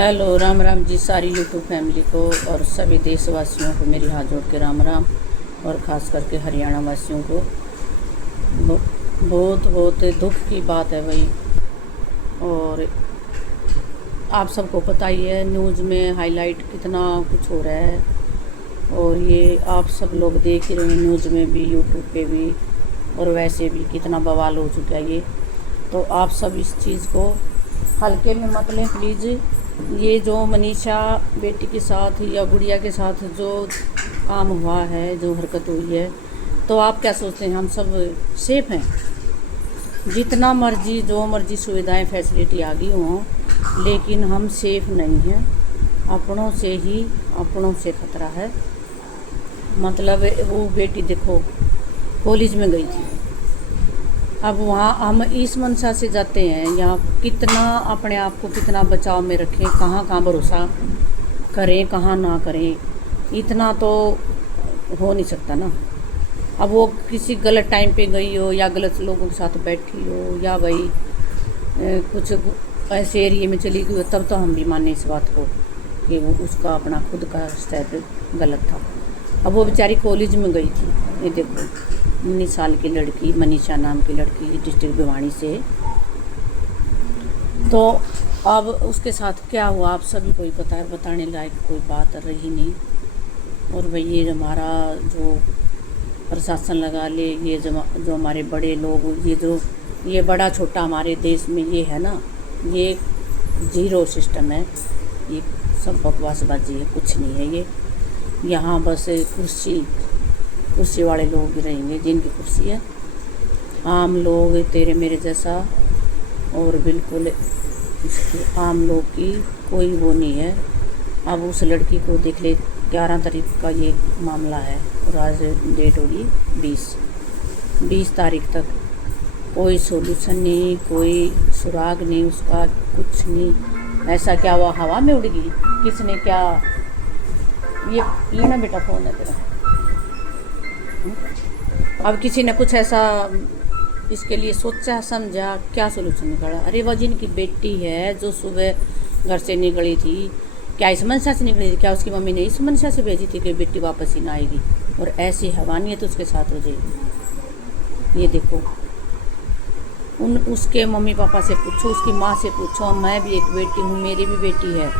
Hello, Ram Ram ji सारी YouTube family को और सभी देशवासियों को मेरी हाथ जोड़ के राम राम। और ख़ास करके हरियाणा वासियों को बहुत बहुत दुख की बात है भाई। और आप सबको पता ही है, न्यूज़ में हाईलाइट कितना कुछ हो रहा है और ये आप सब लोग देख ही रहे हैं, न्यूज़ में भी, यूट्यूब पे भी, और वैसे भी कितना बवाल हो चुका है ये। तो आप सब इस चीज़ को हल्के में मत लें प्लीज़। ये जो मनीषा बेटी के साथ या गुड़िया के साथ जो काम हुआ है, जो हरकत हुई है, तो आप क्या सोचते हैं हम सब सेफ हैं? जितना मर्जी जो मर्जी सुविधाएं फैसिलिटी आ गई हों, लेकिन हम सेफ नहीं हैं। अपनों से ही अपनों से खतरा है। मतलब वो बेटी देखो कॉलेज में गई थी, अब वहाँ हम इस मंशा से जाते हैं, यहाँ कितना अपने आप को कितना बचाव में रखें, कहाँ कहाँ भरोसा करें, कहाँ ना करें, इतना तो हो नहीं सकता ना। अब वो किसी गलत टाइम पे गई हो या गलत लोगों के साथ बैठी हो या भाई कुछ ऐसे एरिए में चली गई हो, तब तो हम भी माने इस बात को कि वो उसका अपना खुद का स्टेप गलत था। अब वो बेचारी कॉलेज में गई थी, ये देखो 19 साल की लड़की, मनीषा नाम की लड़की, डिस्ट्रिक्ट भिवानी से। तो अब उसके साथ क्या हुआ आप सभी को ही पता है, बताने लायक कोई बात रही नहीं। और भाई ये हमारा जो प्रशासन लगा ले, ये जो हमारे बड़े लोग, ये बड़ा छोटा हमारे देश में ये है ना, ये जीरो सिस्टम है, ये सब बकवासबाजी है, कुछ नहीं है ये। यहाँ बस कुर्सी वाले लोग रहेंगे जिनकी कुर्सी है, आम लोग तेरे मेरे जैसा और बिल्कुल आम लोग की कोई वो नहीं है। अब उस लड़की को देख ले, 11 तारीख का ये मामला है और आज डेट होगी 20 तारीख तक कोई सोल्यूशन नहीं, कोई सुराग नहीं उसका, कुछ नहीं। ऐसा क्या हुआ, हवा में उड़ गई? किसने क्या? ये ना बेटा फ़ोन है तेरा। अब किसी ने कुछ ऐसा इसके लिए सोचा समझा, क्या सोल्यूशन निकाला? अरे वह जिनकी बेटी है जो सुबह घर से निकली थी, क्या इस मंशा से निकली थी? क्या उसकी मम्मी ने इस मंशा से भेजी थी कि बेटी वापस ही ना आएगी और ऐसी हैवानियत उसके साथ हो जाएगी? ये देखो, उसके मम्मी पापा से पूछो, उसकी माँ से पूछो। मैं भी एक बेटी हूँ, मेरी भी बेटी है,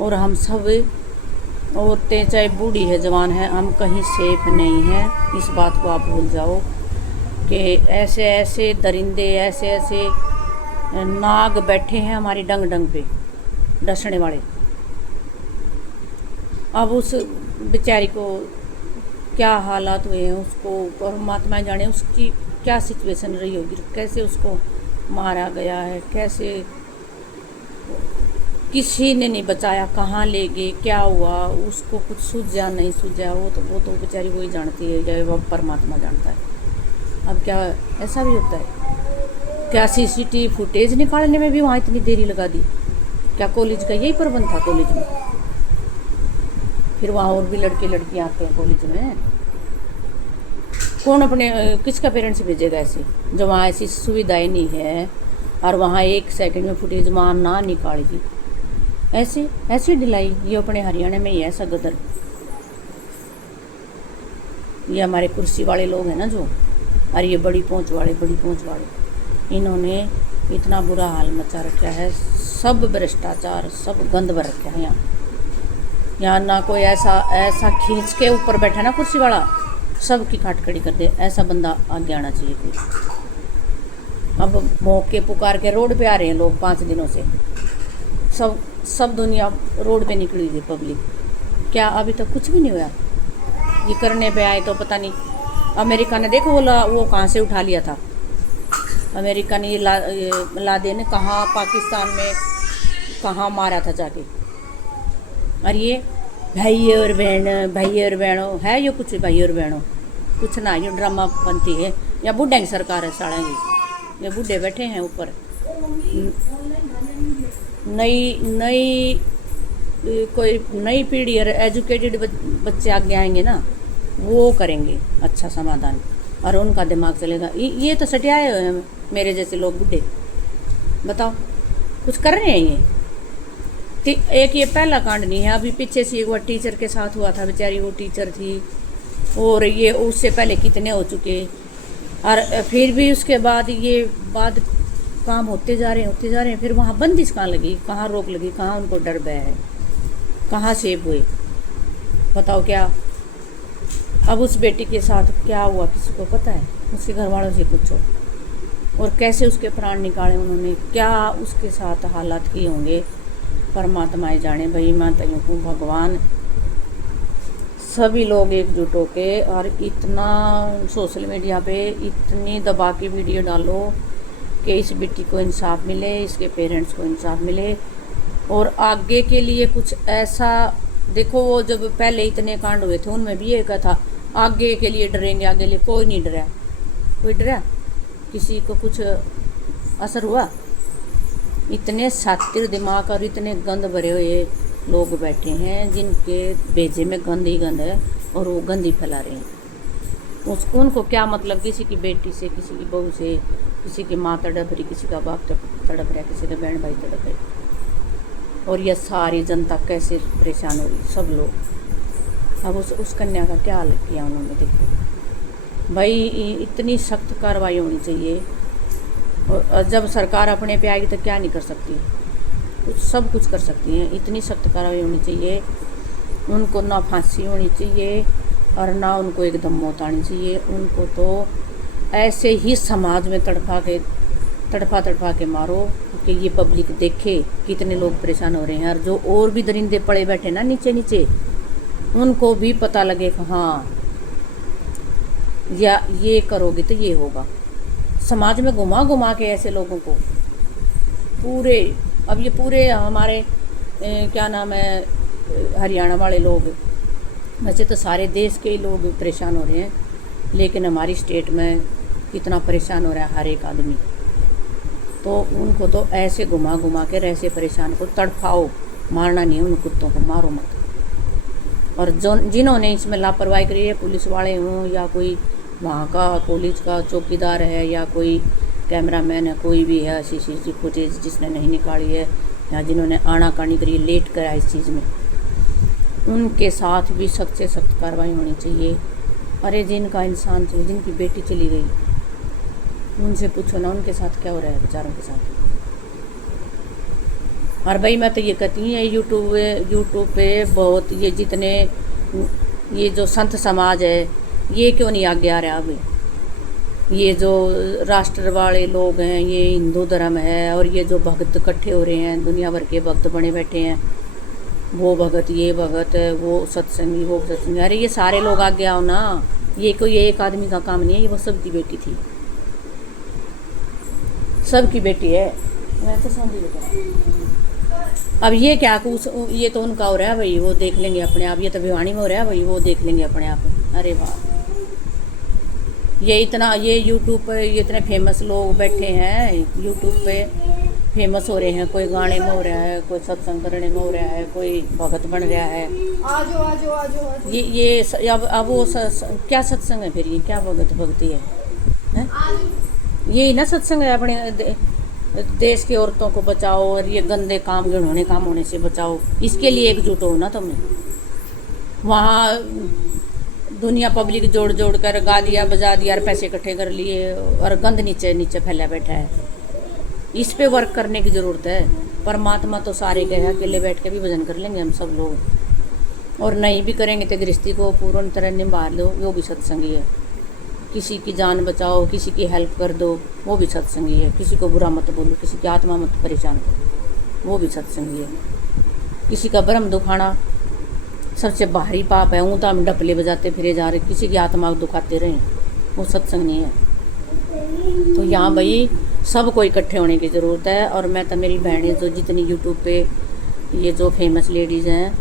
और हम सब औरतें चाहे बूढ़ी है जवान है, हम कहीं सेफ नहीं हैं। इस बात को आप भूल जाओ कि ऐसे ऐसे दरिंदे, ऐसे ऐसे नाग बैठे हैं हमारी डंग डंग पे डसने वाले। अब उस बेचारी को क्या हालात हुए हैं उसको, परमात्मा जाने उसकी क्या सिचुएशन रही होगी, कैसे उसको मारा गया है, कैसे किसी ने नहीं बचाया, कहाँ ले गए, क्या हुआ, उसको कुछ सूझा नहीं सूझा, वो तो बेचारी वही जानती है या वो परमात्मा जानता है। अब क्या ऐसा भी होता है क्या? सीसीटीवी फुटेज निकालने में भी वहाँ इतनी देरी लगा दी? क्या कॉलेज का यही प्रबंध था कॉलेज में? फिर वहाँ और भी लड़के लड़कियाँ आते हैं कॉलेज में, कौन अपने किसका पेरेंट्स भेजेगा ऐसे, जब वहाँ ऐसी सुविधाएं नहीं है और वहाँ 1 सेकंड में फुटेज वहाँ ना निकालेगी? ऐसी ढिलाई, ये अपने हरियाणा में ही है ऐसा गदर। ये हमारे कुर्सी वाले लोग हैं ना जो, और ये बड़ी पहुंच वाले, इन्होंने इतना बुरा हाल मचा रखा है, सब भ्रष्टाचार, सब गंद भर रखा है यहाँ ना कोई ऐसा खींच के ऊपर बैठा ना कुर्सी वाला, सब की काट खड़ी कर दे, ऐसा बंदा आगे आना चाहिए कोई। अब मौके पुकार के रोड पे आ रहे हैं लोग 5 दिनों से, सब दुनिया रोड पे निकली हुई पब्लिक। क्या अभी तक कुछ भी नहीं हुआ? ये करने पे आए तो पता नहीं, अमेरिका ने देखो वो कहाँ से उठा लिया था। अमेरिका ने ये लादेन ने कहाँ, पाकिस्तान में कहाँ मारा था जाके। और ये भाई और बहनों है, ये कुछ भाई और बहनों कुछ ना, ये ड्रामा बनती है या बुढ़ा की सरकार है साड़ा ये बूढ़े बैठे हैं ऊपर। कोई नई पीढ़ी और एजुकेटेड बच्चे आगे आएंगे ना, वो करेंगे अच्छा समाधान और उनका दिमाग चलेगा। ये तो सटियाए हुए हैं मेरे जैसे लोग बूढ़े, बताओ कुछ कर रहे हैं ये? एक ये पहला कांड नहीं है, अभी पीछे से एक वो टीचर के साथ हुआ था, बेचारी वो टीचर थी, और ये उससे पहले कितने हो चुके। और फिर भी उसके बाद ये बाद काम होते जा रहे हैं, फिर वहाँ बंदिश कहाँ लगी, कहाँ रोक लगी, कहाँ उनको डर भय है, कहाँ सेव हुए, बताओ क्या। अब उस बेटी के साथ क्या हुआ किसी को पता है? उसके घर वालों से पूछो। और कैसे उसके प्राण निकाले उन्होंने, क्या उसके साथ हालात किए होंगे, परमात्मा ही जाने। भाई मैं तो यूँ हूँ, भगवान सभी लोग एकजुट होके, और इतना सोशल मीडिया पे इतनी दबा के वीडियो डालो कि इस बेटी को इंसाफ मिले, इसके पेरेंट्स को इंसाफ मिले, और आगे के लिए कुछ ऐसा देखो। वो जब पहले इतने कांड हुए थे उनमें भी ये था आगे के लिए डरेंगे, आगे लिए कोई नहीं डरा, कोई डरा, किसी को कुछ असर हुआ? इतने सातिर दिमाग और इतने गंद भरे हुए लोग बैठे हैं जिनके भेजे में गंद ही गंद है, और वो गंद ही फैला रहे हैं। उनको क्या मतलब किसी की बेटी से, किसी की बहू से, किसी की माँ तड़प रही, किसी का बाप तड़प रहा, किसी का बहन भाई तड़प रहे, और यह सारी जनता कैसे परेशान हो रही, सब लोग। अब उस कन्या का क्या हाल किया उन्होंने, देखो भाई। इतनी सख्त कार्रवाई होनी चाहिए, और जब सरकार अपने पे आएगी तो क्या नहीं कर सकती, सब कुछ कर सकती हैं। इतनी सख्त कार्रवाई होनी चाहिए, उनको ना फांसी होनी चाहिए और ना उनको एकदम मौत आनी चाहिए। उनको तो ऐसे ही समाज में तड़पा के मारो कि ये पब्लिक देखे कितने लोग परेशान हो रहे हैं, और जो और भी दरिंदे पड़े बैठे ना नीचे नीचे, उनको भी पता लगे कि हाँ या ये करोगे तो ये होगा। समाज में घुमा के ऐसे लोगों को पूरे, अब ये पूरे हमारे क्या नाम है, हरियाणा वाले लोग, वैसे तो सारे देश के लोग परेशान हो रहे हैं, लेकिन हमारी स्टेट में कितना परेशान हो रहा है हर एक आदमी। तो उनको तो ऐसे घुमा के ऐसे परेशान को तड़फाओ, मारना नहीं है उन कुत्तों को, मारो मत। और जिन्होंने इसमें लापरवाही करी है, पुलिस वाले हों या कोई वहाँ का पुलिस का चौकीदार है या कोई कैमरामैन है, कोई भी है, सीसीटीवी फुटेज जिसने नहीं निकाली है या जिन्होंने आनाकानी करी, लेट करा इस चीज़ में, उनके साथ भी सख्त से सख्त कार्रवाई होनी चाहिए। अरे जिनका इंसान चली, जिनकी बेटी चली गई, उनसे पूछो ना उनके साथ क्या हो रहा है बेचारों के साथ। और भाई मैं तो ये कहती हूँ, यूट्यूब पे बहुत ये जितने ये जो संत समाज है, ये क्यों नहीं आगे आ रहा अभी? ये जो राष्ट्र वाले लोग हैं, ये हिंदू धर्म है, और ये जो भक्त इकट्ठे हो रहे हैं, दुनिया भर के भक्त बने बैठे हैं, वो भगत, ये भगत, वो सत्संगी, वो सत्संगी। अरे ये सारे लोग आगे आओ ना, ये कोई एक आदमी का काम नहीं है, ये वो सबकी बेटी थी, सबकी बेटी है। मैं तो अब ये क्या कुछ, ये तो उनका हो रहा है भाई, वो देख लेंगे अपने आप, ये तो भिवानी में हो रहा है भाई, वो देख लेंगे अपने आप। अरे वाह, ये इतना, ये यूट्यूब पर ये इतने फेमस लोग बैठे हैं, यूट्यूब पे फेमस हो रहे हैं, कोई गाने में हो रहा है, कोई सत्संग करने में हो रहा है, कोई भगत बन रहा है। आजो। ये अब वो क्या सत्संग है फिर, ये क्या भक्ति है? यही ना सत्संग है, अपने देश की औरतों को बचाओ और ये गंदे काम, घिनौने काम होने से बचाओ, इसके लिए एकजुट हो ना तुमने। वहाँ दुनिया पब्लिक जोड़ कर गा दिया, बजा दिया, और पैसे इकट्ठे कर लिए, और गंद नीचे फैला बैठा है। इस पे वर्क करने की ज़रूरत है। परमात्मा तो सारे कहे, अकेले बैठ के भी भजन कर लेंगे हम सब लोग, और नहीं भी करेंगे तो गृहस्थी को पूर्ण तरह निभा लो, वो भी सत्संगी है। किसी की जान बचाओ, किसी की हेल्प कर दो, वो भी सत्संगी है। किसी को बुरा मत बोलो, किसी की आत्मा मत परेशान करो, वो भी सत्संगी है। किसी का भरम दुखाना सबसे बाहरी पाप है, ऊँता हम डपले बजाते फिरे जा रहे, किसी की आत्मा को दुखाते रहें, वो सत्संग नहीं है। तो यहाँ भाई सबको इकट्ठे होने की ज़रूरत है। और मैं तो मेरी बहनें जो जितनी यूट्यूब पे ये जो फेमस लेडीज़ हैं,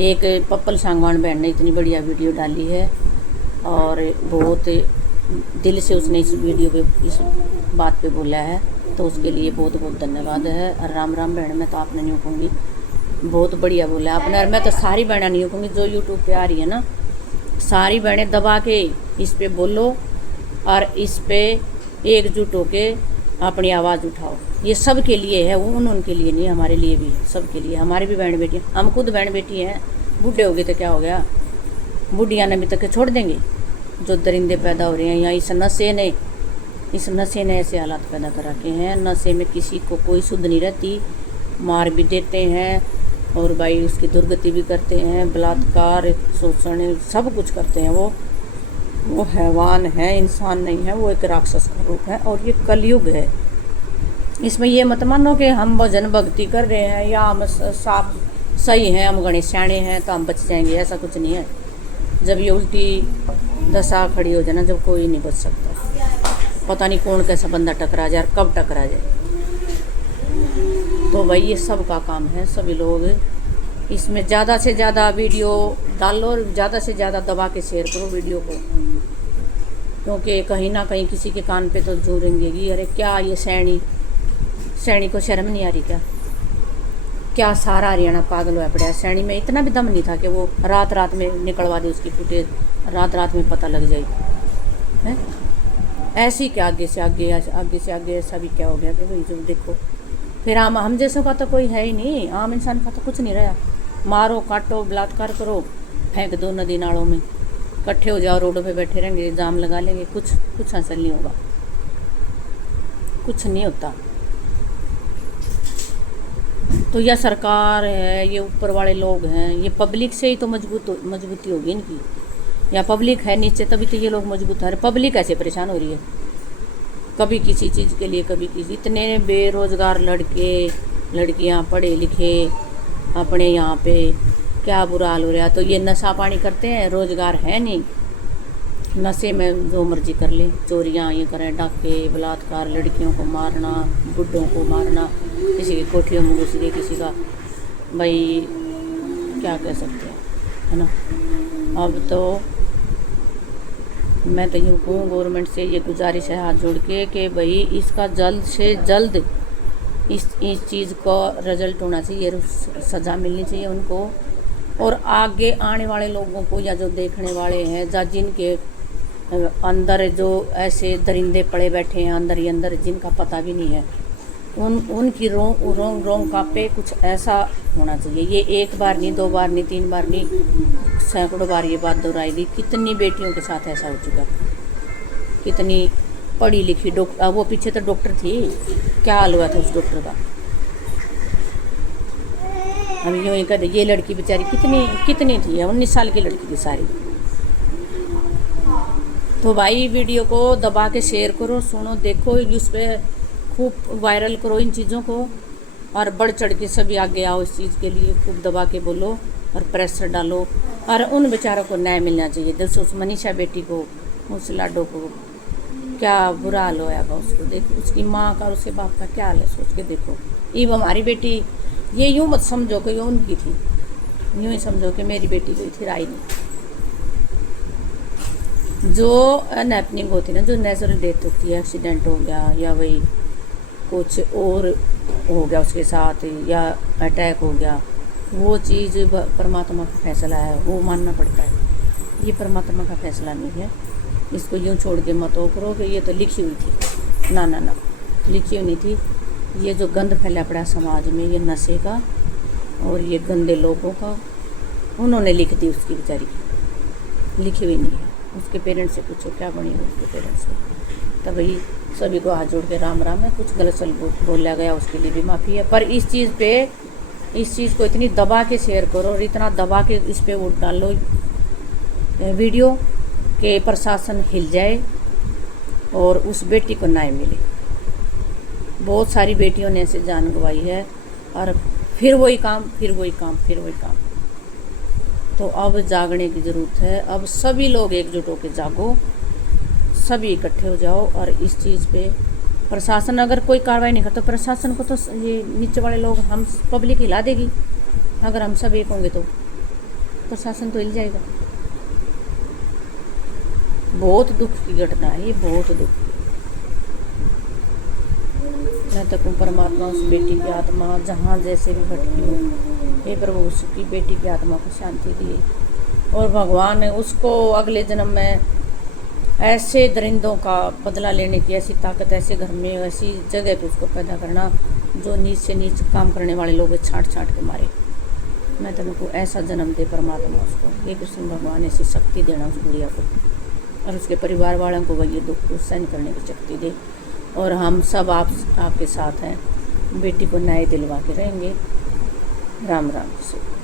एक पप्पल सांगवान बहन ने इतनी बढ़िया वीडियो डाली है, और बहुत दिल से उसने इस वीडियो पे, इस बात पे बोला है, तो उसके लिए बहुत बहुत धन्यवाद है। और राम राम बहन, मैं तो आपने नहीं कहूँगी, बहुत बढ़िया बोला आपने। और मैं तो सारी बहनें नहीं कहूँगी जो यूट्यूब पे आ रही है ना, सारी बहनें दबा के इस पे बोलो, और इस पे एकजुट होके अपनी आवाज़ उठाओ। ये सब के लिए है, वो उनके लिए नहीं, हमारे लिए भी है, सब के लिए। हमारे भी बहन बेटी, हम खुद बहन बेटी हैं। बूढ़े हो गए तो क्या हो गया, बुढ़िया ने भी तक छोड़ देंगे। जो दरिंदे पैदा हो रहे हैं यहाँ, इस नशे ने ऐसे हालात पैदा कर रखे हैं। नशे में किसी को कोई सुध नहीं रहती, मार भी देते हैं और भाई उसकी दुर्गति भी करते हैं, बलात्कार, शोषण, सब कुछ करते हैं। वो हैवान है, इंसान नहीं है, वो एक राक्षस का रूप है और ये कलयुग है। इसमें ये मत मानो कि हम भजन भक्ति कर रहे हैं या हम साफ सही हैं, हम गणेश श्याणे हैं तो हम बच जाएंगे, ऐसा कुछ नहीं है। जब ये उल्टी दशा खड़ी हो जाए ना, जब कोई नहीं बच सकता। पता नहीं कौन कैसा बंदा टकरा जाए और कब टकरा जाए। तो भाई ये सब का काम है, सभी लोग इसमें ज़्यादा से ज़्यादा वीडियो डालो और ज़्यादा से ज़्यादा दबा के शेयर करो वीडियो को, क्योंकि कहीं ना कहीं किसी के कान पे तो जूरेंगी, अरे क्या ये सैनी को शर्म नहीं आ रही क्या सारा हरियाणा पागल हुआ पड़ा है। सैनी में इतना भी दम नहीं था कि वो रात में निकलवा दे उसकी फुटेज, रात में पता लग जाए है। ऐसी क्या आगे से आगे ऐसा भी क्या हो गया कि भाई जो देखो फिर हम जैसों का तो कोई है ही नहीं, आम इंसान का तो कुछ नहीं रहा। मारो काटो बलात्कार करो, फेंक दो नदी नालों में, इकट्ठे हो जाओ, रोडों पे बैठे रहेंगे, जाम लगा लेंगे, कुछ हासिल नहीं होगा, कुछ नहीं होता। तो यह सरकार है, ये ऊपर वाले लोग हैं, ये पब्लिक से ही तो मजबूती होगी इनकी। या पब्लिक है नीचे तभी तो ये लोग मजबूत है। पब्लिक ऐसे परेशान हो रही है, कभी किसी चीज़ के लिए, कभी किसी। इतने बेरोजगार लड़कियां पढ़े लिखे अपने यहाँ पे क्या बुरा हाल हो रहा। तो ये नशा पानी करते हैं, रोज़गार है नहीं, नशे में जो मर्जी कर ले, चोरियाँ ये करें, डाके, बलात्कार, लड़कियों को मारना, बुड्ढों को मारना, किसी की कोठियों में घुस गए, किसी का भाई क्या कह सकते हैं, है ना। अब तो मैं तो यूँ कहूँ गवर्नमेंट से ये गुजारिश है हाथ जोड़ के कि भाई इसका जल्द से जल्द इस चीज़ का रिजल्ट होना चाहिए, सज़ा मिलनी चाहिए उनको। और आगे आने वाले लोगों को या जो देखने वाले हैं, या जिनके अंदर जो ऐसे दरिंदे पड़े बैठे हैं अंदर ही अंदर, जिनका पता भी नहीं है, उनकी रोंग कापे कुछ ऐसा होना चाहिए। ये एक बार नहीं, 2 बार नहीं, 3 बार नहीं, सैकड़ों बार ये बात दोहराई गई। कितनी बेटियों के साथ ऐसा हो चुका, कितनी पढ़ी लिखी वो पीछे तो डॉक्टर थी, क्या हाल हुआ था उस डॉक्टर का। हम यूँ ही कहते, ये लड़की बेचारी कितनी थी, 19 साल की लड़की थी सारी। तो भाई वीडियो को दबा के शेयर करो, सुनो, देखो, उस पर खूब वायरल करो इन चीज़ों को, और बढ़ चढ़ के सभी आगे आओ इस चीज़ के लिए, खूब दबा के बोलो और प्रेशर डालो। और उन बेचारों को न्याय मिलना चाहिए। जैसे उस मनीषा बेटी को, उस लाडो को क्या बुरा हाल होया था, उसको देखो, उसकी माँ का, उसके बाप का क्या हाल है, सोच के देखो। वो हमारी बेटी, ये यूँ मत समझो कि ये उनकी थी, यूँ ही समझो कि मेरी बेटी गई थी राय नहीं। जो अनहैपनिंग होती है ना, जो नेचुरल डेथ होती है, एक्सीडेंट हो गया या वही कुछ और हो गया उसके साथ, या अटैक हो गया, वो चीज़ परमात्मा का फैसला है, वो मानना पड़ता है। ये परमात्मा का फैसला नहीं है, इसको यूँ छोड़ के मत करो कि ये तो लिखी हुई थी। ना, लिखी हुई नहीं थी। ये जो गंद फैला पड़ा समाज में, ये नशे का और ये गंदे लोगों का, उन्होंने लिख दी, उसकी बेचारी लिखी हुई नहीं है। उसके पेरेंट्स से पूछो क्या बनी है उसके पेरेंट्स से। तब वही सभी को हाथ जोड़ के राम राम है। कुछ गलत सलूक बोला गया उसके लिए भी माफ़ी है, पर इस चीज़ को इतनी दबा के शेयर करो और इतना दबा के इस पे वोट डालो वीडियो कि प्रशासन हिल जाए और उस बेटी को न्याय मिले। बहुत सारी बेटियों ने ऐसे जान गंवाई है, और फिर वही काम। तो अब जागने की ज़रूरत है। अब सभी लोग एकजुट होकर जागो, सभी इकट्ठे हो जाओ। और इस चीज़ पे प्रशासन अगर कोई कार्रवाई नहीं करता, तो प्रशासन को तो ये नीचे वाले लोग, हम पब्लिक हिला देगी। अगर हम सब एक होंगे तो प्रशासन तो हिल जाएगा। बहुत दुख की घटना है ये, बहुत दुख। मैं तक परमात्मा उस बेटी की आत्मा जहाँ जैसे भी भटकी हो, हे प्रभु उसकी बेटी की आत्मा को शांति दिए, और भगवान उसको अगले जन्म में ऐसे दरिंदों का बदला लेने की ऐसी ताकत, ऐसे घर में ऐसी जगह पे उसको पैदा करना जो नीच से नीच काम करने वाले लोग छांट छांट के मारे। मैं तेरे को ऐसा जन्म दे परमात्मा उसको, ये कृष्ण भगवान ऐसी शक्ति देना उस गुड़िया को, और उसके परिवार वालों को वही दुख को सहन करने की शक्ति दे। और हम सब आपके साथ हैं, बेटी को न्याय दिलवा के रहेंगे। राम राम से।